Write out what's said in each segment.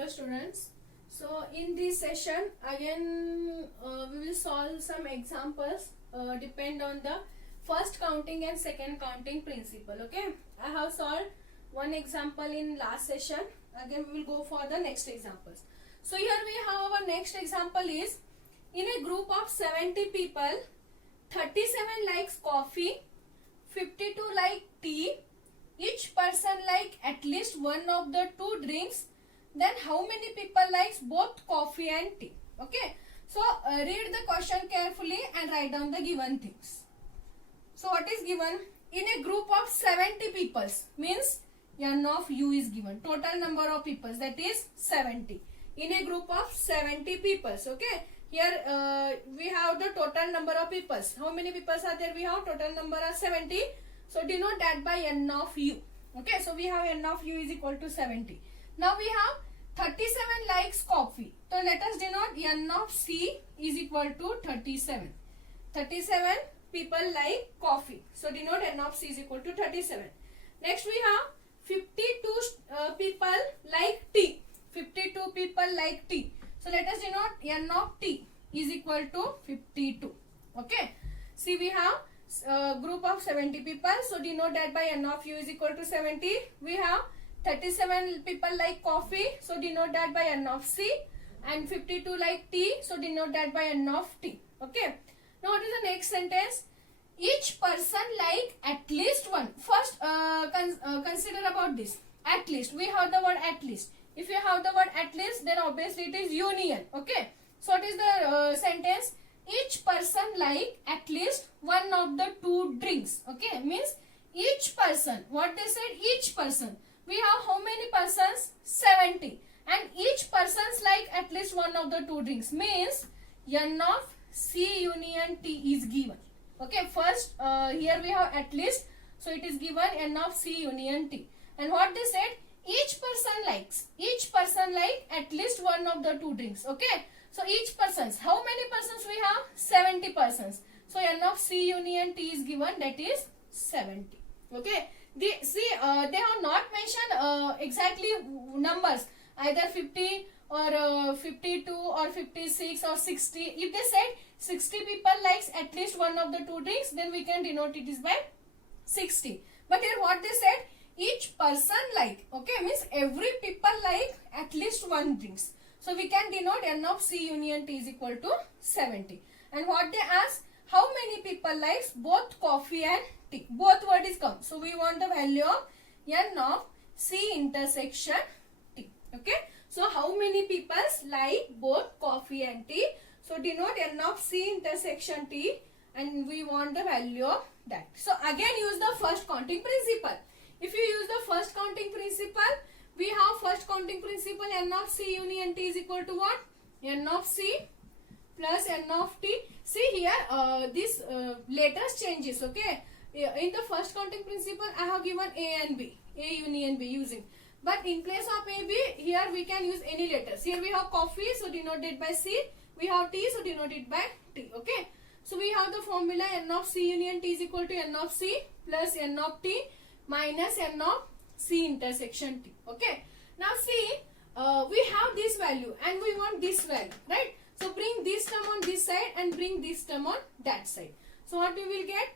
Hello students. So in this session again we will solve some examples depend on the first counting and second counting principle. Okay, I have solved one example in last session. Again we will go for the next examples. So here we have our next example is in a group of 70 people, 37 likes coffee, 52 like tea. Each person like at least one of the two drinks. Then how many people likes both coffee and tea? Okay. So read the question carefully and write down the given things. So what is given? In a group of 70 people means n of u is given. Total number of people, that is 70. In a group of 70 people. Okay. Here we have the total number of people. How many people are there? We have total number are 70. So denote that by n of u. Okay, so we have n of u is equal to 70. Now we have 37 likes coffee. So let us denote n of c is equal to 37. 37 people like coffee. So denote n of c is equal to 37. Next we have 52 people like tea. 52 people like tea. So let us denote n of t is equal to 52. Okay. See, we have group of 70 people, so denote that by n of u is equal to 70. We have 37 people like coffee, so denote that by n of c, and 52 like tea, so denote that by n of t. Okay. Now what is the next sentence? Each person like at least one. First consider about this. At least. We have the word at least. If you have the word at least, then obviously it is union. Okay. So what is the sentence? Each person like at least one of the two drinks. Okay, means each person. What they said, each person. We have how many persons? 70. And each person's like at least one of the two drinks. Means n of c union t is given. Okay, first here we have at least. So it is given n of c union t. And what they said, each person likes. Each person like at least one of the two drinks. Okay. So each persons, how many persons we have? 70 persons. So n of c union t is given, that is 70. Okay. They have not mentioned exactly numbers, either 50 or 52 or 56 or 60. If they said 60 people likes at least one of the two drinks, then we can denote it is by 60. But here what they said, each person like, okay, means every people like at least one drinks. So we can denote n of c union t is equal to 70. And what they ask, how many people likes both coffee and tea? Both word is come. So we want the value of n of c intersection t. Okay. So how many people like both coffee and tea? So denote n of c intersection t, and we want the value of that. So again use the first counting principle. If you use the first counting principle, we have first counting principle n of c union t is equal to what? N of c plus n of t. See here this letters changes. Okay. In the first counting principle I have given a and b. A union b using. But in place of a, b, here we can use any letters. Here we have coffee, so denoted by c. We have tea, so denoted by t. Okay. So we have the formula n of c union t is equal to n of c plus n of t minus n of c intersection t. Okay. Now see, we have this value and we want this value, right? So bring this term on this side and bring this term on that side. So what we will get?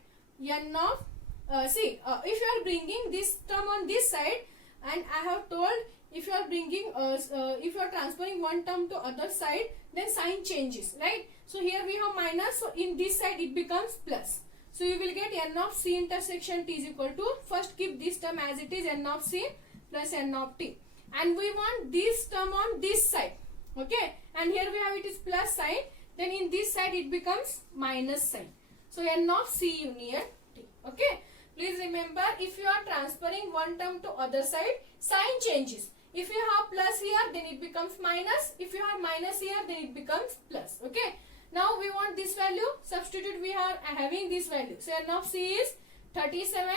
N of, if you are bringing this term on this side, and I have told if you are bringing, if you are transferring one term to other side, then sign changes, right? So here we have minus, so in this side it becomes plus. So you will get n of c intersection t is equal to, first keep this term as it is, n of c plus n of t. And we want this term on this side. Okay. And here we have it is plus sign. Then in this side it becomes minus sign. So n of c union t. Okay. Please remember, if you are transferring one term to other side, sign changes. If you have plus here, then it becomes minus. If you have minus here, then it becomes plus. Okay. Now we want this value. Substitute, we are having this value. So n of c is 37.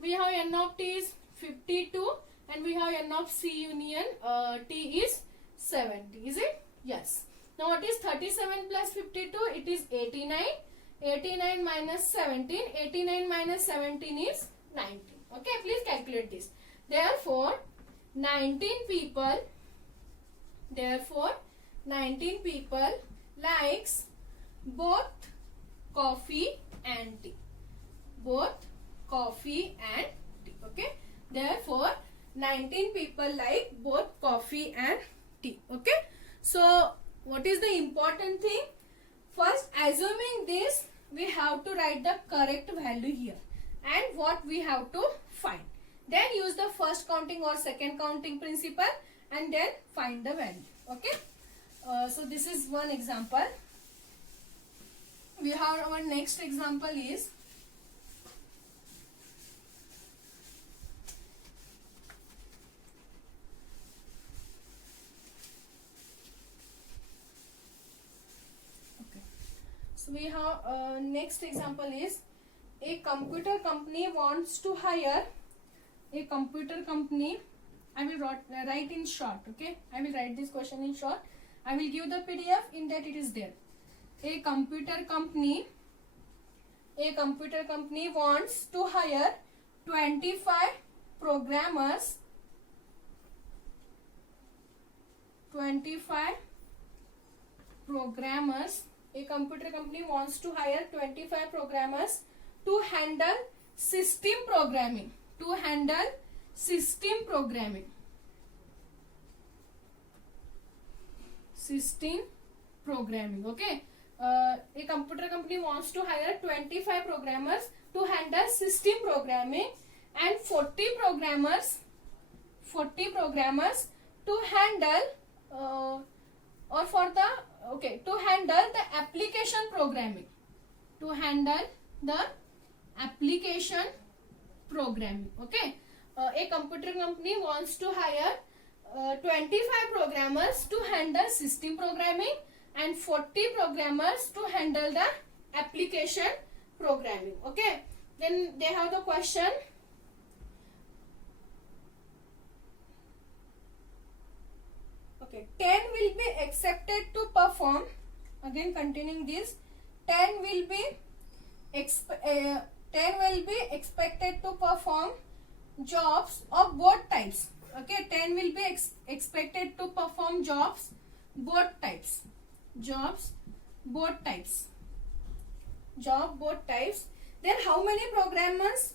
We have n of t is 52. And we have n of c union t is 70. Is it? Yes. Now what is 37 plus 52? It is 89. 89 minus 17. 89 minus 17 is 19. Okay. Please calculate this. Therefore, 19 people Therefore, 19 people likes both coffee and tea. Both coffee and tea. Okay. Therefore, 19 people like both coffee and tea. Okay. So, what is the important thing? First, assuming this, we have to write the correct value here. And what we have to find. Then use the first counting or second counting principle and then find the value. Okay. So this is one example. We have our next example is okay. So we have next example is a computer company wants to hire a computer company. I will write in short. Okay, I will write this question in short. I will give the PDF. In that it is there. A computer company wants to hire 25 programmers. 25 programmers. A computer company wants to hire 25 programmers to handle system programming. To handle system programming. System programming. Okay. A computer company wants to hire 25 programmers to handle system programming and 40 programmers to handle to handle the application programming. To handle the application programming. Okay. A computer company wants to hire 25 programmers to handle system programming and 40 programmers to handle the application programming. Okay. Then they have the question. Okay. 10 will be accepted to perform. Again continuing this. 10 will be expected to perform jobs of both types. Okay, 10 will be expected to perform jobs both types. Jobs both types. Job both types. Then how many programmers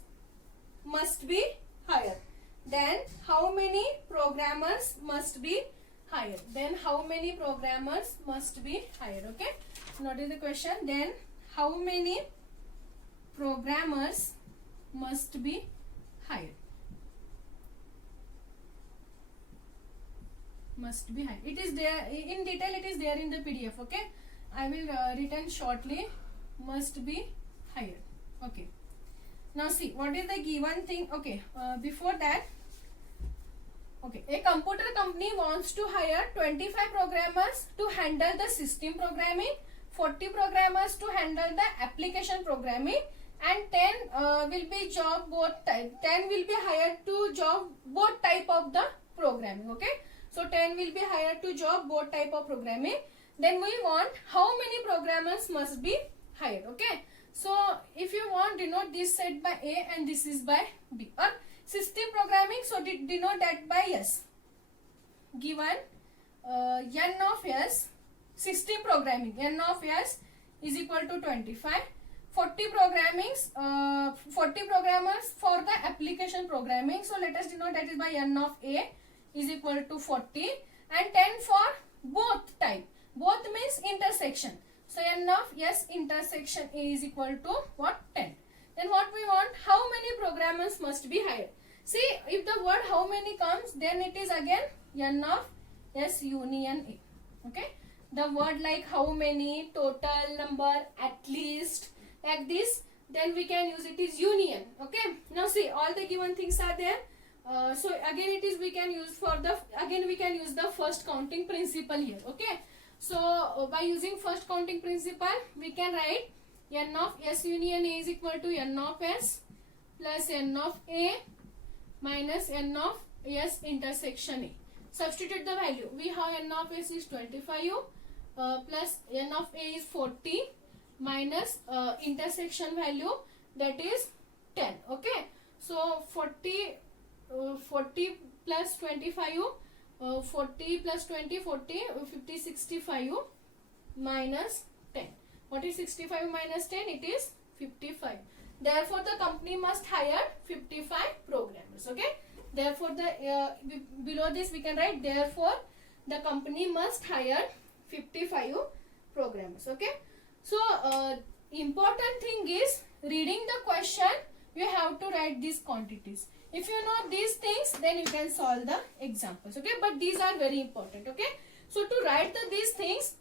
must be hired? Then how many programmers must be hired? Then how many programmers must be hired? Okay. Notice the question. Then how many programmers must be hired? Must be hired. It is there in detail. It is there in the PDF. Okay. I will written shortly. Must be hired. Okay. Now see what is the given thing. Okay. Before that. Okay. A computer company wants to hire 25 programmers to handle the system programming, 40 programmers to handle the application programming, and 10 will be job both type. 10 will be hired to job both type of the programming. Okay. So 10 will be hired to job both type of programming. Then we want how many programmers must be hired. Okay. So if you want, denote this set by A and this is by B. Or system programming, so denote that by S. Given N of S, system programming, N of S is equal to 25. 40 programmers for the application programming. So let us denote that is by N of A is equal to 40 and 10 for both type. Both means intersection. So N of S intersection A is equal to what? 10. Then what we want? How many programmers must be hired? See, if the word how many comes, then it is again N of S union A. Okay. The word like how many, total, number, at least, like this, then we can use it is union. Okay. Now see, all the given things are there. So again it is we can use the first counting principle here. Okay. So by using first counting principle, we can write N of S union A is equal to N of S plus N of A minus N of S intersection A. Substitute the value. We have N of S is 25 plus N of A is 40 minus intersection value that is 10. Okay. So 40 plus 25 40 plus 20, 40, 50, 65 minus 10. What is 65 minus 10? It is 55. Therefore, the company must hire 55 programmers. Okay. Therefore, below this we can write, therefore the company must hire 55 programmers. Okay. So, important thing is reading the question. You have to write these quantities. If you know these things, then you can solve the examples. Okay. But these are very important. Okay. So, to write these things,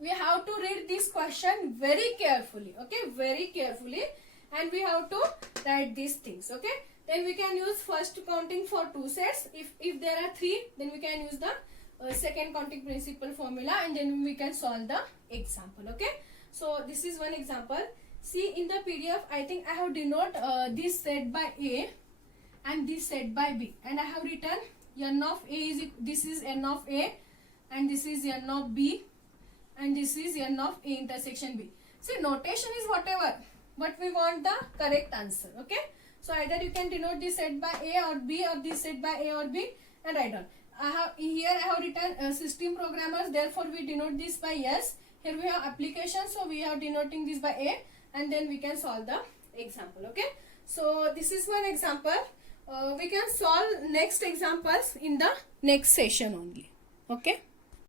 we have to read this question very carefully. Okay. Very carefully. And we have to write these things. Okay. Then we can use first counting for 2 sets. If there are 3, then we can use the second counting principle formula, and then we can solve the example. Okay. So this is one example. See, in the PDF, I think I have denoted this set by A and this set by B, and I have written n of A is, this is n of A, and this is n of B, and this is n of A intersection B. See, notation is whatever, but we want the correct answer. Okay. So either you can denote this set by A or B, or this set by A or B, and write down. I have written system programmers, therefore we denote this by S. Here we have application, so we are denoting this by A, and then we can solve the example. Okay. So this is one example. We can solve next examples in the next session only. Okay.